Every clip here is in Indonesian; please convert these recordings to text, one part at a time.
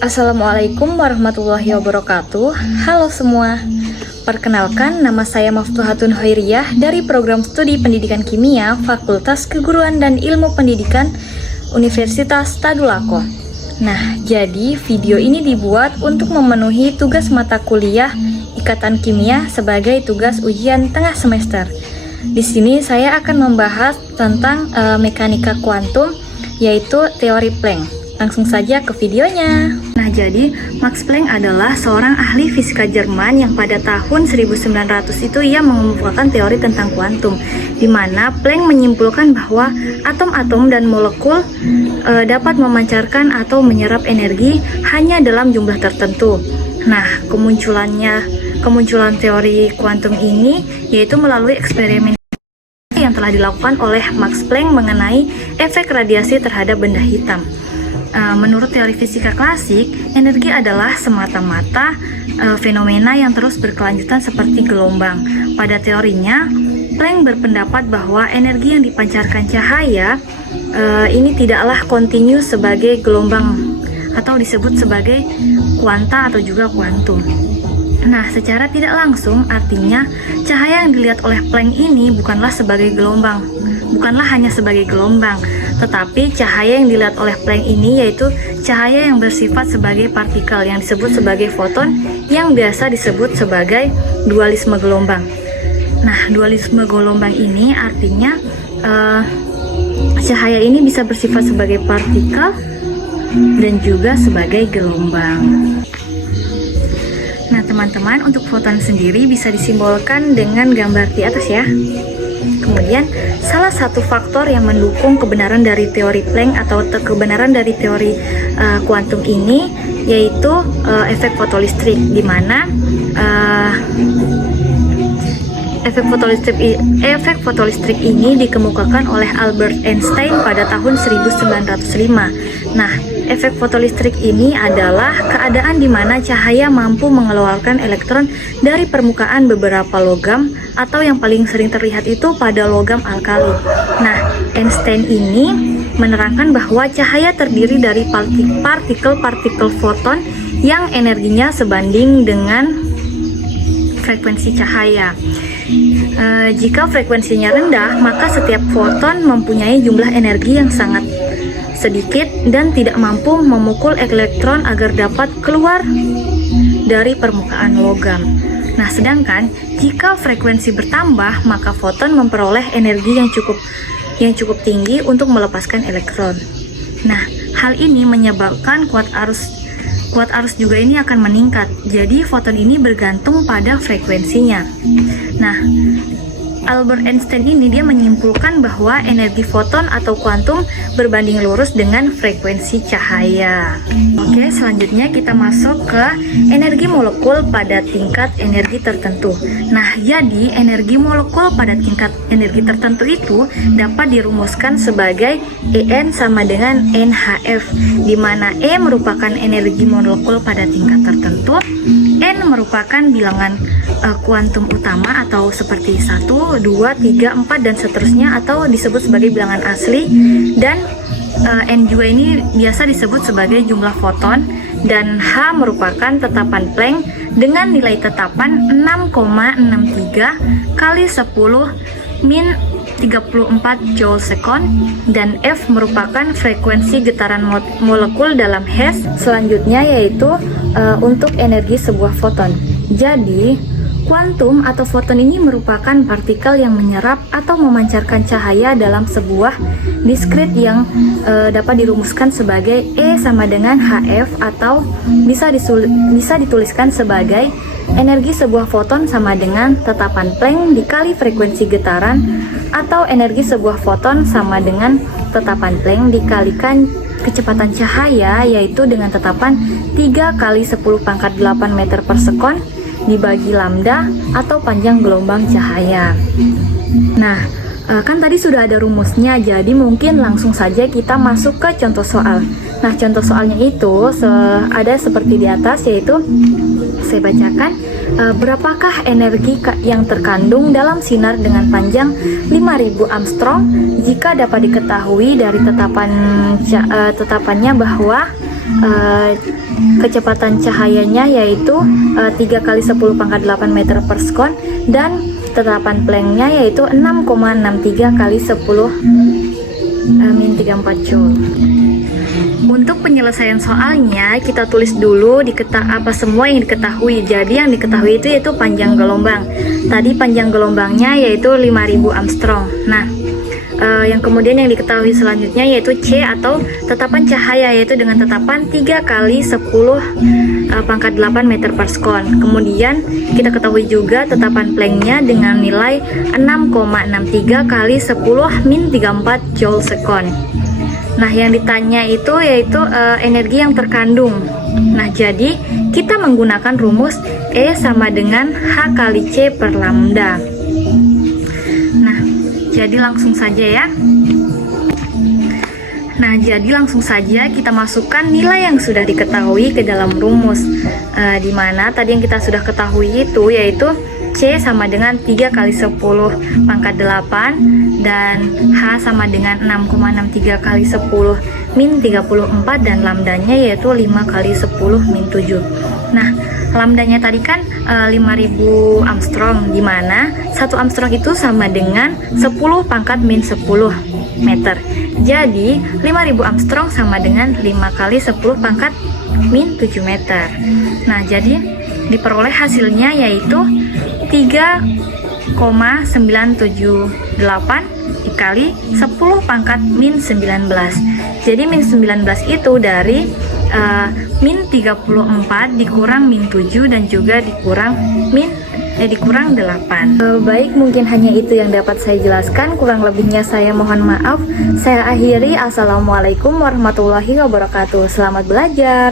Assalamualaikum warahmatullahi wabarakatuh. Halo semua. Perkenalkan, nama saya Maftuhatun Hoiriyah dari Program Studi Pendidikan Kimia Fakultas Keguruan dan Ilmu Pendidikan Universitas Tadulako. Nah, jadi video ini dibuat untuk memenuhi tugas mata kuliah Ikatan Kimia sebagai tugas ujian tengah semester. Di sini saya akan membahas tentang mekanika kuantum, yaitu teori Planck. Langsung saja ke videonya. Nah, jadi Max Planck adalah seorang ahli fisika Jerman yang pada tahun 1900 itu ia mengemukakan teori tentang kuantum, di mana Planck menyimpulkan bahwa atom-atom dan molekul dapat memancarkan atau menyerap energi hanya dalam jumlah tertentu. Nah, kemunculan teori kuantum ini yaitu melalui eksperimen yang telah dilakukan oleh Max Planck mengenai efek radiasi terhadap benda hitam. Menurut teori fisika klasik, energi adalah semata-mata fenomena yang terus berkelanjutan seperti gelombang. Pada teorinya, Planck berpendapat bahwa energi yang dipancarkan cahaya ini tidaklah kontinu sebagai gelombang atau disebut sebagai kuanta atau juga kuantum. Nah, secara tidak langsung artinya cahaya yang dilihat oleh Planck ini bukanlah hanya sebagai gelombang, tetapi cahaya yang dilihat oleh Planck ini yaitu cahaya yang bersifat sebagai partikel yang disebut sebagai foton yang biasa disebut sebagai dualisme gelombang. Nah, dualisme gelombang ini artinya cahaya ini bisa bersifat sebagai partikel dan juga sebagai gelombang. Nah, teman-teman, untuk foton sendiri bisa disimbolkan dengan gambar di atas ya. Kemudian, salah satu faktor yang mendukung kebenaran dari teori Planck atau kebenaran dari teori kuantum ini yaitu efek fotolistrik, di mana efek fotolistrik ini dikemukakan oleh Albert Einstein pada tahun 1905. Nah, efek fotolistrik ini adalah keadaan di mana cahaya mampu mengeluarkan elektron dari permukaan beberapa logam atau yang paling sering terlihat itu pada logam alkali. Nah, Einstein ini menerangkan bahwa cahaya terdiri dari partikel-partikel foton yang energinya sebanding dengan frekuensi cahaya. Jika frekuensinya rendah, maka setiap foton mempunyai jumlah energi yang sangat sedikit dan tidak mampu memukul elektron agar dapat keluar dari permukaan logam. Nah, sedangkan jika frekuensi bertambah, maka foton memperoleh energi yang cukup tinggi untuk melepaskan elektron. Nah, hal ini menyebabkan kuat arus juga ini akan meningkat. Jadi foton ini bergantung pada frekuensinya. Nah, Albert Einstein ini dia menyimpulkan bahwa energi foton atau kuantum berbanding lurus dengan frekuensi cahaya. Oke, selanjutnya kita masuk ke energi molekul pada tingkat energi tertentu. Nah, jadi energi molekul pada tingkat energi tertentu itu dapat dirumuskan sebagai En sama dengan NHF, di mana E merupakan energi molekul pada tingkat tertentu, N merupakan bilangan kuantum utama atau seperti 1, 2, 3, 4 dan seterusnya atau disebut sebagai bilangan asli, dan N juga ini biasa disebut sebagai jumlah foton, dan H merupakan tetapan Planck dengan nilai tetapan 6,63 kali 10 min 34 joule second, dan F merupakan frekuensi getaran molekul dalam Hertz. Selanjutnya yaitu untuk energi sebuah foton. Jadi kuantum atau foton ini merupakan partikel yang menyerap atau memancarkan cahaya dalam sebuah diskrit yang dapat dirumuskan sebagai E sama dengan HF, atau bisa dituliskan sebagai energi sebuah foton sama dengan tetapan Planck dikali frekuensi getaran, atau energi sebuah foton sama dengan tetapan Planck dikalikan kecepatan cahaya, yaitu dengan tetapan 3 kali 10 pangkat 8 meter per sekon dibagi lambda atau panjang gelombang cahaya. Nah, kan tadi sudah ada rumusnya, jadi mungkin langsung saja kita masuk ke contoh soal. Nah, contoh soalnya itu ada seperti di atas, yaitu saya bacakan. Berapakah energi yang terkandung dalam sinar dengan panjang 5000 Armstrong jika dapat diketahui dari tetapannya bahwa kecepatan cahayanya yaitu 3 kali 10 pangkat 8 meter per sekon, dan tetapan Planck-nya yaitu 6,63 kali 10 min 34 joule. Untuk penyelesaian soalnya, kita tulis dulu apa semua yang diketahui. Jadi yang diketahui itu yaitu panjang gelombang. Tadi panjang gelombangnya yaitu 5000 Armstrong. Nah, yang kemudian yang diketahui selanjutnya yaitu C atau tetapan cahaya, yaitu dengan tetapan 3 kali 10 pangkat 8 meter per sekon. Kemudian kita ketahui juga tetapan Planck-nya dengan nilai 6,63 kali 10 min 34 joule sekon. Nah, yang ditanya itu yaitu energi yang terkandung. Nah, jadi kita menggunakan rumus E sama dengan H kali C per lambda. Nah, jadi langsung saja ya. Nah, jadi langsung saja kita masukkan nilai yang sudah diketahui ke dalam rumus. Di mana tadi yang kita sudah ketahui itu yaitu C sama dengan 3 kali 10 pangkat 8 dan H sama dengan 6,63 kali 10 min 34 dan lambdanya yaitu 5 kali 10 min 7. Nah, lambdanya tadi kan 5000 Armstrong, di mana 1 Armstrong itu sama dengan 10 pangkat min 10 meter. Jadi 5000 Armstrong sama dengan 5 kali 10 pangkat min 7 meter. Nah, jadi diperoleh hasilnya yaitu 3,978 dikali 10 pangkat min 19. Jadi min 19 itu dari min 34 dikurang min 7 dan juga dikurang 8. Baik, mungkin hanya itu yang dapat saya jelaskan. Kurang lebihnya saya mohon maaf. Saya akhiri. Assalamualaikum warahmatullahi wabarakatuh. Selamat belajar.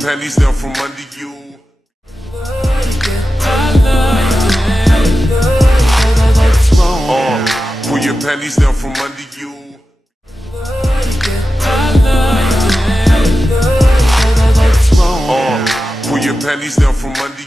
Panties down from under you. Pull your panties down from under you. Pull your panties down from under